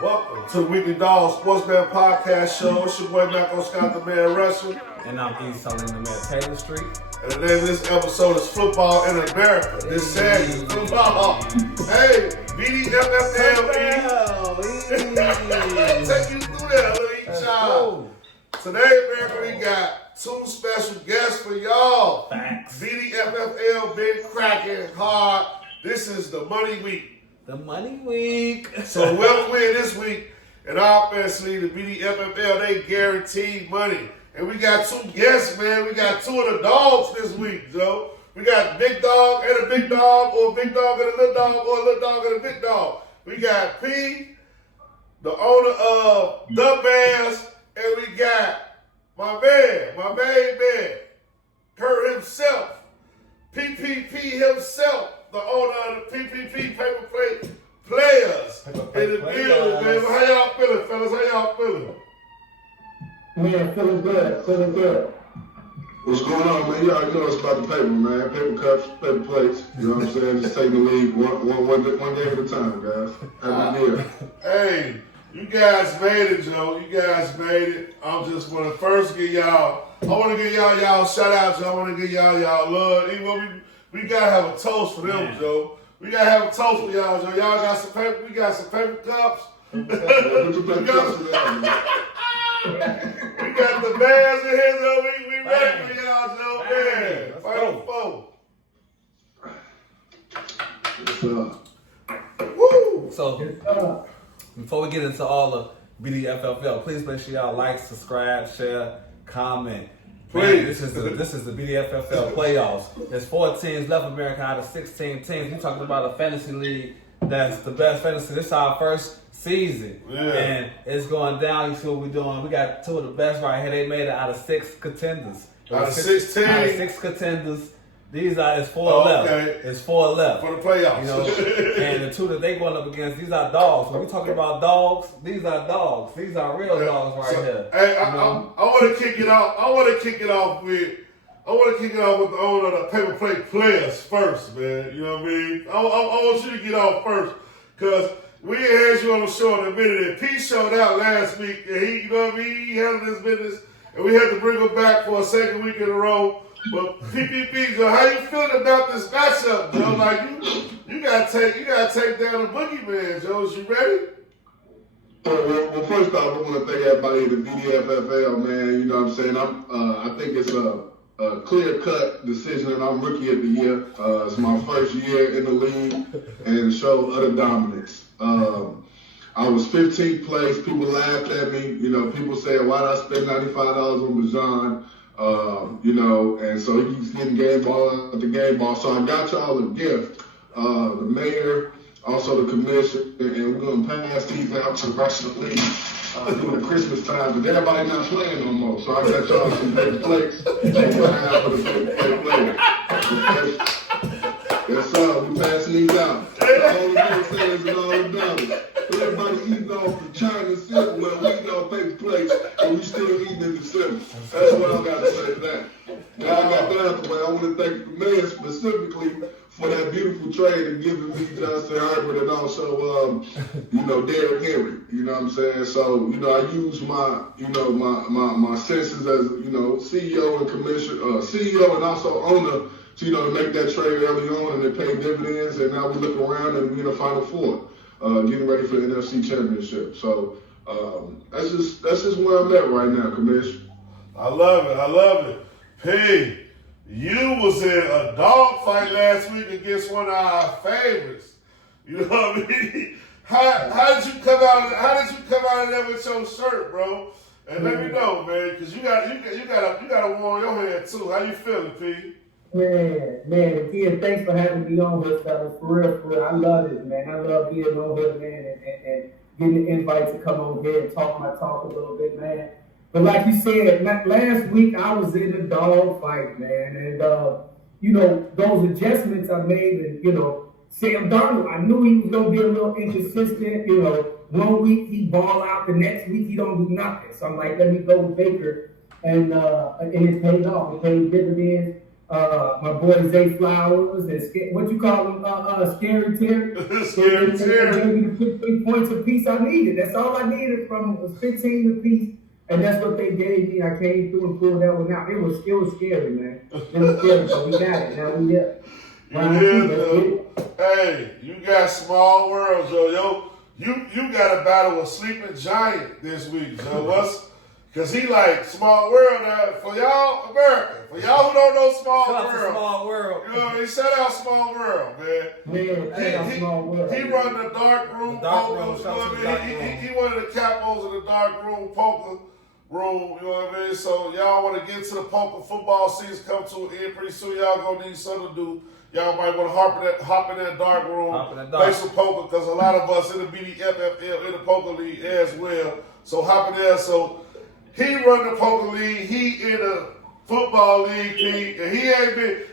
Welcome to the Weekly Dog Sportsman Podcast Show. It's your boy Malcolm Scott, the man Russell. And I'm Salim, the man Taylor Street. And the name of this episode is Football in America. This segment, football. Hey, BDFFL. Take you through that, little child. Today, America, we got two special guests for y'all. Facts. BDFFL been cracking hard. This is the Money Week. The Money Week. So whoever win this week in our fantasy league, the BDFFL, they guaranteed money. And we got two guests, man. We got two of the dogs this week, Joe. We got Big Dog and a Big Dog, or a Big Dog and a Little Dog, or a Little Dog and a Big Dog. We got P, the owner of The Bears, and we got my main man, Kurt himself, PPP himself, the owner of the PPP Paper Plate Players in the building, man. How y'all feeling, fellas? How y'all feeling? Man, feeling good. What's going on, man? You already know it's about the paper, man. Paper cups, paper plates. You know what I'm saying? Just taking the league one day at a time, guys. Happy New Year. Hey, you guys made it, Joe. You guys made it. I'm just want to first give y'all, I want to give y'all shout out, Joe. I want to give y'all love. Even we got to have a toast for them, man. Joe. We got to have a toast for y'all, Joe. Y'all got some paper. We got some paper cups. We got the Bears in here, Joe. We ready for y'all, Joe. Man, Final Four. Woo! So, before we get into all of BDFFL, please make sure y'all like, subscribe, share, comment. Man, this is the BDFFL playoffs. There's 4 teams left, America, out of 16 teams. We're talking about a fantasy league that's the best fantasy. This is our first season, and it's going down. You see what we're doing. We got two of the best right here. They made it out of 6 contenders. Out of 16? Out of 6 contenders. It's 4 left. Okay. It's 4 left. For the playoffs. You know, and the two that they going up against, these are dogs. When we talking about dogs, these are dogs. These are real dogs right here. Hey, I want to kick it off. I want to kick it off with the owner of the Paper Plate Players first, man. You know what I mean? I want you to get off first, because we had you on the show in a minute, and Pete showed out last week, and he, you know what I mean, he handled his business, and we had to bring him back for a second week in a row. But PPP, Joe, how you feeling about this matchup, Joe? Like you gotta take down the boogeyman, Joe. Is you ready? Well, first off, I want to thank everybody in the BDFFL, man. You know what I'm saying? I think it's a clear-cut decision, and I'm rookie of the year. It's my first year in the league and show utter dominance. I was 15th place. People laughed at me. You know, people said, why did I spend $95 on Bajan? You know, and so he's getting game ball at the game ball. So I got y'all a gift. The mayor, also the commission, and we're going to pass these out to the rest of the league during Christmas time, but everybody not playing no more. So I got y'all some paper plates. And we're out for the paper plate players. Yes, sir. We passing these out. The whole thing says it all dollars. Everybody eating off the China silverware, we eating off paper plates, and we still eating in December. That's what I got to say to that. Now I got that out the way. I want to thank the mayor specifically for that beautiful trade and giving me Justin Herbert and also, you know, Derrick Henry. You know what I'm saying? So, you know, I use my, you know, my senses as, you know, CEO and CEO and also owner to, you know, to make that trade early on, and it paid dividends, and now we look around and we're in the Final Four. Getting ready for the NFC Championship. So that's just where I'm at right now, Commish. I love it. P, you was in a dogfight last week against one of our favorites. You know what I mean? How did you come out of there with your shirt, bro? And let me know, man, because you got a war on your head too. How you feeling, P? Man, again, thanks for having me on here, fellas. For real. I love this, man. I love being on here, man, and getting the invite to come on here and talk my talk a little bit, man. But like you said, last week I was in a dog fight, man, and you know, those adjustments I made, and you know, Sam Darnold, I knew he was gonna be a little inconsistent. You know, one week he ball out, the next week he don't do nothing. So I'm like, let me go with Baker, and it paid off. It paid dividends. my boy Zay Flowers, and what you call him, Scary Terry. Scary Terry. They gave me the 15 points apiece I needed. That's all I needed from them was 15 apiece. And that's what they gave me. I came through and pulled that one out. It was scary, man. It was scary, but we got it. Now we there. Hey, you got small world, Joe. You got a battle with Sleeping Giant this week, Joe. Cause he like small world for y'all, America. For y'all who don't know Small World. You know, he shout out Small World, man. Small World. He run the dark room poker. He one of the capos of the dark room poker room. You know what I mean? So y'all want to get to the poker football season come to an end pretty soon. Y'all gonna need something to do. Y'all might want to hop in that dark room, play some poker, because a lot of us in the BDFFL in the poker league as well. So hop in there. So he run the poker league. He in the football league, Pete, and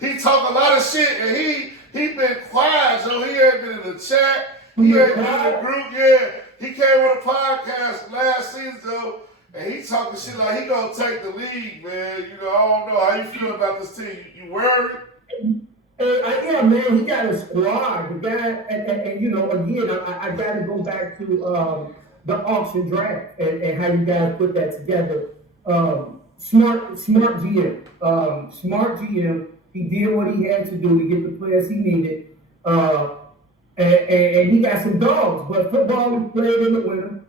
he talk a lot of shit, and he been quiet, so he ain't been in the chat. He ain't been in the group yet. He came with a podcast last season, though, and he talking shit like he gonna take the league, man. You know, I don't know how you feel about this team. You worried? Yeah, man, he got a squad. The guy, and you know, again, I got to go back to the auction draft and how you guys put that together. Smart GM. Smart GM. He did what he had to do to get the players he needed. And he got some dogs, but football was played in the winter.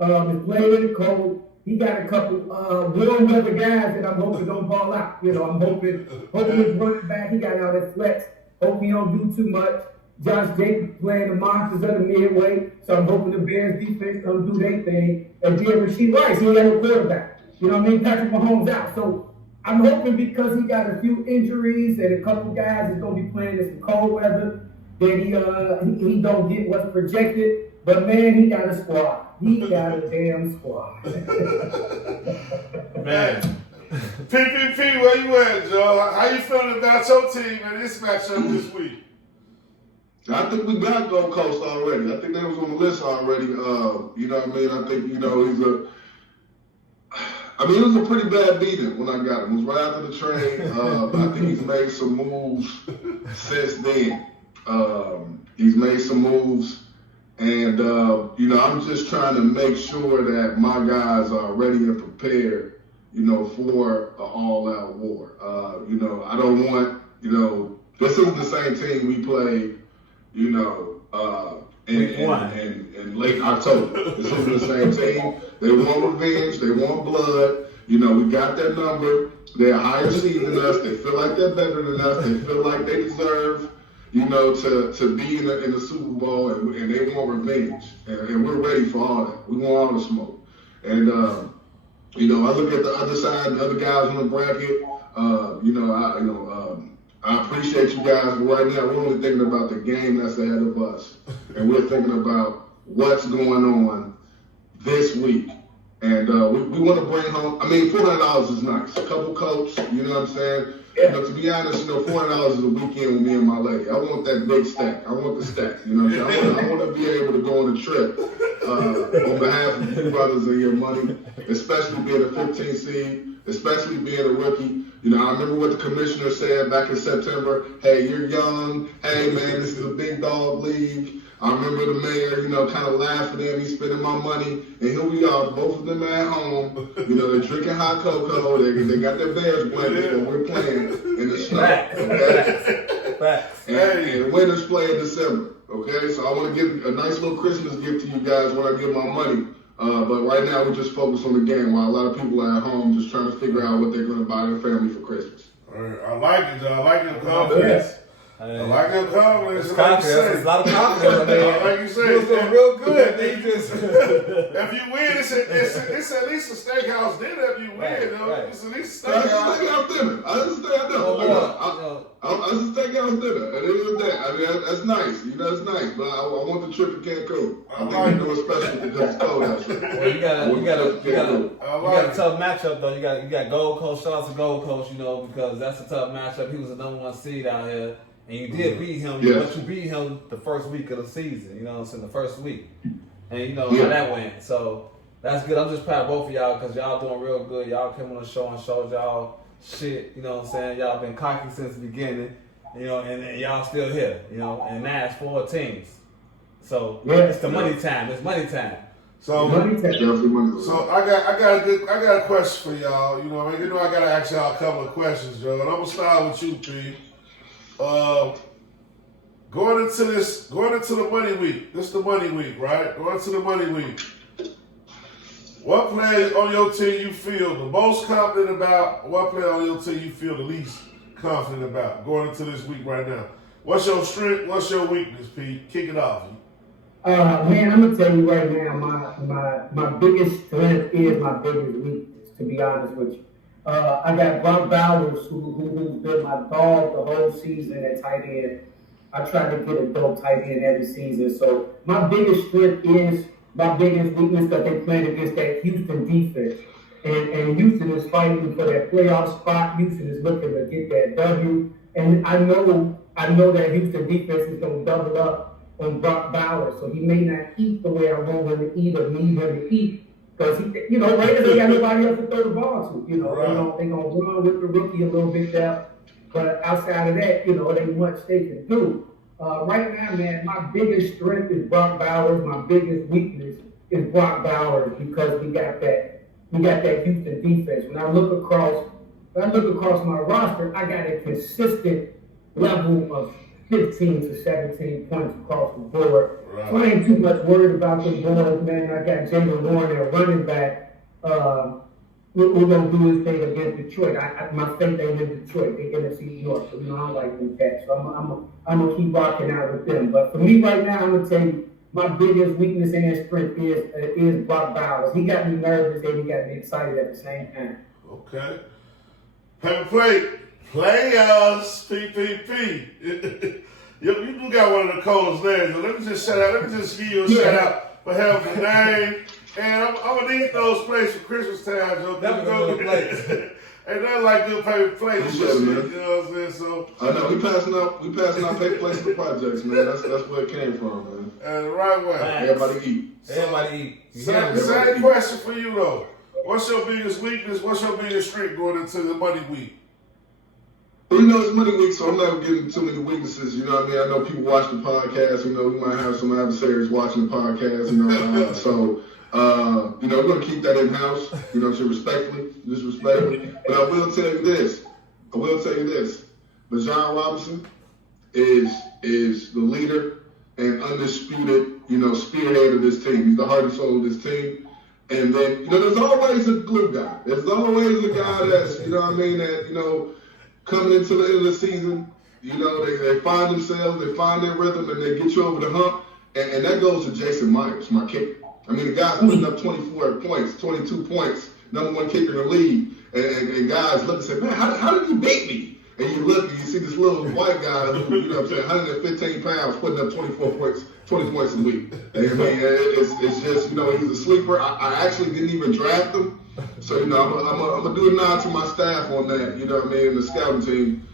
It's played in the cold. He got a couple warm weather guys that I'm hoping don't ball out. You know, I'm hoping he's running back. He got out at flex. Hope he don't do too much. Josh Jacobs playing the monsters of the midway, so I'm hoping the Bears defense don't do their thing. And then Rasheed Rice, he ain't got no quarterback. You know what I mean? Patrick Mahomes out. So I'm hoping because he got a few injuries and a couple guys that's gonna be playing in some cold weather, that he don't get what's projected. But man, he got a squad. He got a damn squad. Man. PPP, where you at, Joe? How you feeling about your team and this matchup this week? I think we got Gold Coast already. I think they was on the list already. You know what I mean? I think, you know, it was a pretty bad beating when I got him. It was right after the trade. I think he's made some moves since then. He's made some moves. And, you know, I'm just trying to make sure that my guys are ready and prepared, you know, for an all-out war. You know, I don't want, you know, this isn't the same team we played, you know, in late October. This isn't the same team. They want revenge. They want blood. You know, we got their number. They're higher seed than us. They feel like they're better than us. They feel like they deserve, you know, to be in the Super Bowl, and they want revenge. And we're ready for all that. We want all the smoke. And, you know, I look at the other side, the other guys on the bracket. I appreciate you guys, but right now we're only thinking about the game that's ahead of us, and we're thinking about what's going on this week. And we want to bring home. I mean, $400 is nice. A couple coats, you know what I'm saying? You know, to be honest, you know, $400 is a weekend with me and my lady. I want that big stack. I want the stack. You know what I'm saying? I want to be able to go on a trip on behalf of you brothers and your money, especially being a 15 seed, especially being a rookie. You know, I remember what the commissioner said back in September. Hey, you're young. Hey, man, this is a big dog league. I remember the mayor, you know, kind of laughing at me, spending my money. And here we are, both of them at home. You know, they're drinking hot cocoa. They got their Bears blankets, but we're playing in the snow. Okay? Facts. And winners play in December. Okay? So I want to give a nice little Christmas gift to you guys when I give my money. But right now, we're just focused on the game while a lot of people are at home just trying to figure out what they're going to buy their family for Christmas. All right. I like it, Joe. I like your confidence. I like your confidence. It's confidence. There's a lot of confidence. I mean, like you said, he was doing real good. They just if you win, it's at least a steakhouse dinner. If you win, though, it's at least a steakhouse dinner. I understand that. It's a steakhouse dinner. At the end of the day, I mean, that's nice. You know, it's nice. But I want the trip to Cancun. I think we're doing special because it's cold outside. Well, you got a tough matchup though. You got Gold Coast. Shout out to Gold Coast, you know, because that's a tough matchup. He was the number 1 seed out here. And you did beat him, but you beat him the first week of the season, you know what I'm saying, the first week. And you know how that went. So that's good. I'm just proud of both of y'all because y'all doing real good. Y'all came on the show and showed y'all shit, you know what I'm saying? Y'all been cocky since the beginning, you know, and y'all still here, you know, and now it's 4 teams. So it's the money time. It's money time. So I got a question for y'all. You know, I gotta ask y'all a couple of questions, Joe. And I'm gonna start with you, P. Going into the money week. This is the money week, right? Going to the money week. What player on your team you feel the most confident about? What player on your team you feel the least confident about going into this week right now? What's your strength? What's your weakness, Pete? Kick it off. Man, I'm gonna tell you right now, my biggest strength is my biggest weakness. To be honest with you, I got Brock Bowers, who's been my dog the whole season at tight end. I try to get a dope tight end every season. So my biggest strength is my biggest weakness that they played against that Houston defense. And Houston is fighting for that playoff spot. Houston is looking to get that W. And I know that Houston defense is going to double up on Brock Bowers. So he may not eat the way I want him to eat or need him to eat. Because, Raiders ain't got nobody else to throw the ball to. They're going to run with the rookie a little bit there. But outside of that, it ain't much they can do. Right now, man, my biggest strength is Brock Bowers. My biggest weakness is Brock Bowers because we got that Houston defense. When I look across my roster, I got a consistent level of 15 to 17 points across the board. Right. So I ain't too much worried about the boys, man. I got Jalen Warren there, running back. We're going to do his thing against Detroit. My faith ain't in Detroit. They're NFC North, so I don't like them cats. So I'm going to keep rocking out with them. But for me right now, I'm going to tell you, my biggest weakness and strength is Brock Bowers. He got me nervous and he got me excited at the same time. Okay. Paper plate. Players. PPP. You do got one of the coldest names. So let me just give you a shout out for having the name. And I'm gonna need those plates for Christmas time, Joe. Ain't nothing like good paper plates. You know what I'm saying? So I know we passing out paper plates for projects, man. That's where it came from, man. The right way. Everybody eat. Everybody eat. Same question for you though. What's your biggest weakness? What's your biggest strength going into the money week? Well, it's money week, so I'm not getting too many weaknesses. You know what I mean? I know people watch the podcast. We might have some adversaries watching the podcast. So. We're going to keep that in-house, disrespectfully. But I will tell you this. Bijan Robinson is the leader and undisputed, spearhead of this team. He's the heart and soul of this team. And then, there's always a glue guy. There's always a guy that's, that, coming into the end of the season, they find themselves, they find their rhythm, and they get you over the hump. And that goes to Jason Myers, my kicker. I mean, the guy's putting up 24 points, 22 points, #1 kicker in the league. And guys look and say, man, how did you beat me? And you look and you see this little white guy who, 115 pounds putting up 24 points, 20 points a week. I mean, it's just, he's a sleeper. I actually didn't even draft him. So, I'm going to do a nod to my staff on that, and the scouting team,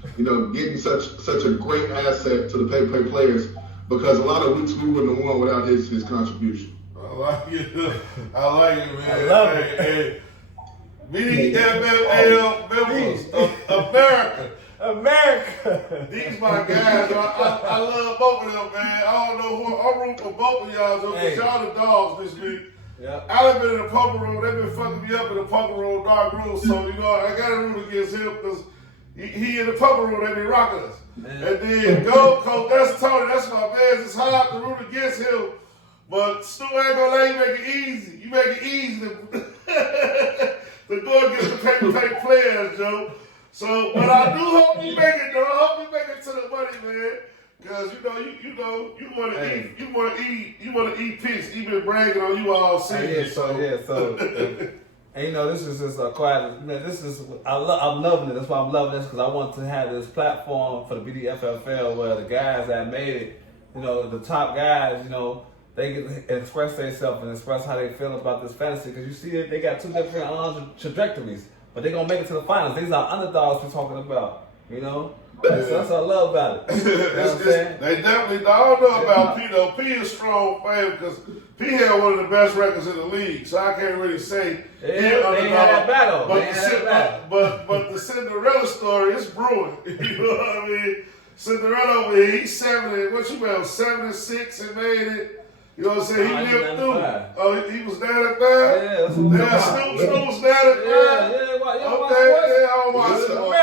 getting such a great asset to the pay players because a lot of weeks we wouldn't have won without his contribution. I like it, man. I love it. Hey, BDFFL members of America. These my guys. I love both of them, man. I don't know who I'm rooting for both of y'all, so because y'all the dogs this week. Yep. I've been in the poker room. They've been fucking me up in the poker room, dark room. So, I got to root against him because he in the poker room, they be rocking us. Man. And then Gold Coast, that's Tony. That's my man. It's hard to root against him. But Stu ain't gonna let you make it easy. You make it easy to go against the paper players, Joe. So, but I do hope you make it, though. I hope you make it to the money, man. Because you want to eat piss. He been bragging on you all season. And this is just a quiet. Man, I'm loving it. That's why I'm loving this because I want to have this platform for the BDFFL where the guys that made it, the top guys, they get to express themselves and express how they feel about this fantasy. Because you see they got two different trajectories, but they're going to make it to the finals. These are underdogs we're talking about. You know? That's what I love about it. You know what I'm saying? They definitely, I don't know about P though. P is strong fame because P had one of the best records in the league, so I can't really say. They had that battle. But the Cinderella story is brewing. You know what I mean? Cinderella over here, he's 7-6 and made it. You know what I'm saying? He lived through. Oh, he was down at 5? Yeah, that's what I'm talking about. Snoop was down at 5? Okay, I don't watch sports.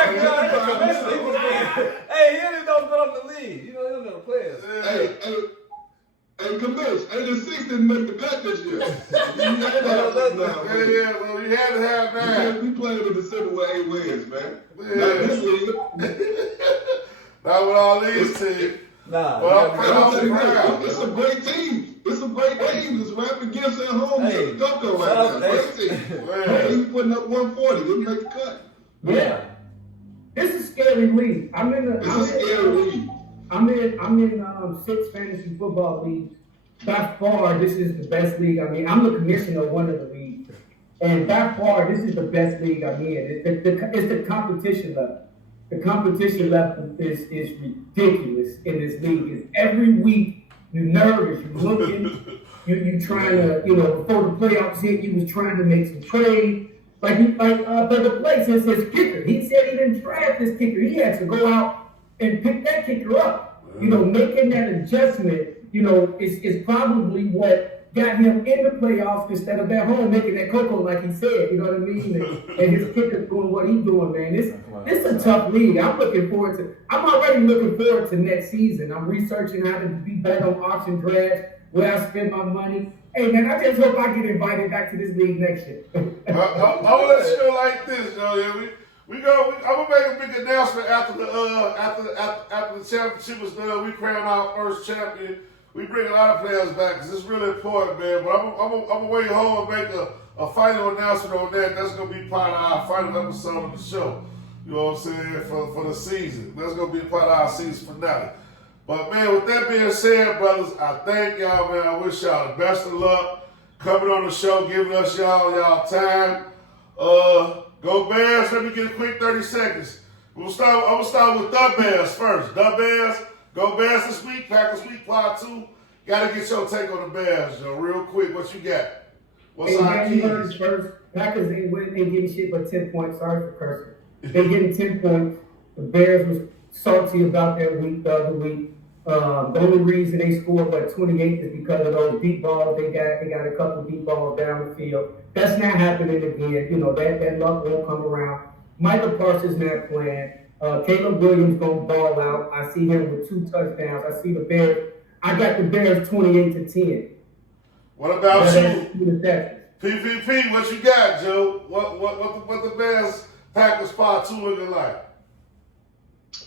Hey, he didn't know about the league. You know, he don't know the players. Hey, convinced. And the Six didn't make the cut this year. Well, you had to have 9. We played in December with 8 wins, man. Yeah. Not this league. Not with all these teams. Nah. Well, I'm proud. It's a great team. It's a great team. It's Rapid Gifts at home. Hey, It's Ducko right now. Great team. He's putting up 140. Didn't make the cut. Yeah. This is a scary league. I'm in 6 fantasy football leagues. By far, this is the best league I'm in. I'm the commissioner of one of the leagues. And by far, this is the best league I'm in. It's the competition level. The competition level is ridiculous in this league. It's every week you're nervous, you're looking, you're trying to, before the playoffs hit, you was trying to make some trade. Brother Blake says his kicker. He said he didn't draft this kicker. He had to go out and pick that kicker up. Making that adjustment, is probably what got him in the playoffs instead of at home making that cocoa like he said. You know what I mean? And his kicker's doing what he's doing, man. This is a tough league. I'm already looking forward to next season. I'm researching how to be better on auction drafts, where I spend my money. Hey man, I just hope I get invited back to this league next year. I'm gonna let you know like this, though. Yeah, I'm gonna make a big announcement after the championship was done. We crowned our first champion. We bring a lot of players back because it's really important, man. But I'm gonna wait home and make a final announcement on that. That's gonna be part of our final episode of the show. You know what I'm saying? For the season. That's gonna be part of our season finale. But man, with that being said, brothers, I thank y'all, man. I wish y'all the best of luck coming on the show, giving us y'all time. Go Bears. Let me get a quick 30 seconds. I'm gonna start with the Bears first. The Bears. Go Bears this week. Packers week part 2. Gotta get your take on the Bears, Joe. Real quick, what you got? What's our keys? First, Packers ain't getting shit but 10 points. Sorry for cursing. They're getting 10 points. The Bears was salty about their week the other week. The only reason they scored 28 is because of those deep balls they got. They got a couple deep balls down the field. That's not happening again. That luck won't come around. Michael Parsons not playing. Caleb Williams gonna ball out. I see him with 2 touchdowns. I see the Bears. I got the Bears 28-10. What about you? PPP, what you got, Joe? What the Bears Packers part 2 looking like?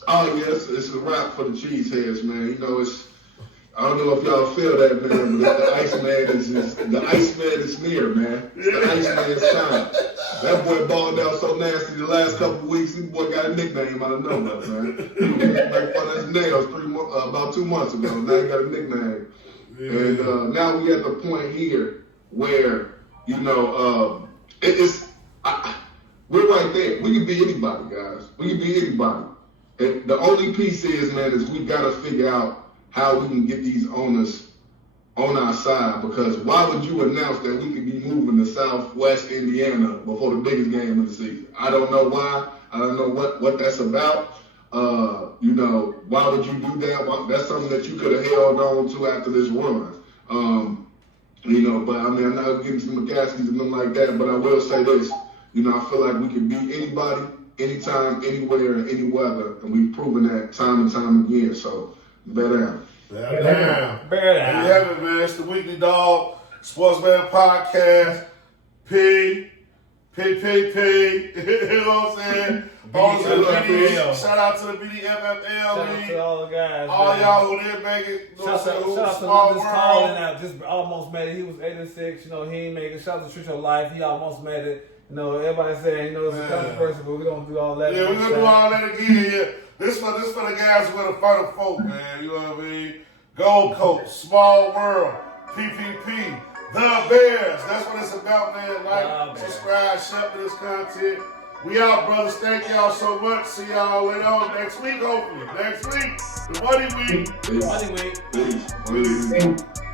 Oh yes, it's a wrap for the cheeseheads, man. I don't know if y'all feel that, man, but the Iceman is near, man. It's the Iceman's time. That boy balled out so nasty the last couple of weeks. This boy got a nickname out of nowhere, man. He was like one of his nails about 2 months ago. Now he got a nickname. Yeah. And now we at the point here where, we're right there. We can be anybody, guys. We can be anybody. And the only piece is, man, is we got to figure out how we can get these owners on our side, because why would you announce that we could be moving to Southwest Indiana before the biggest game of the season? I don't know why. I don't know what that's about. Why would you do that? That's something that you could have held on to after this run. But I mean, I'm not getting some McCaskies and them like that, but I will say this. I feel like we can beat anybody, anytime, anywhere, in any weather, and we've proven that time and time again. So, bear down. Bear down. There you have it, man. It's the Weekly Dog Sportsman Podcast. P. You know what I'm saying? Shout out to the BDFFL Shout out to all the guys. All y'all who didn't make it. Shout out to Lucas calling out. Just almost made it. He was 8-6. He ain't make it. Shout out to Treat Your Life. He almost made it. Everybody saying, it's a controversy, but we're going to do all that. Yeah, we're going to do all that again. Yeah. This for the guys who are the Final Folk, man. You know what I mean? Gold Coast, Small World, PPP, The Bears. That's what it's about, man. Like, subscribe, share this content. We out, brothers. Thank y'all so much. See y'all later on next week, hopefully. Next week, the money week. Money week. Peace. Hey.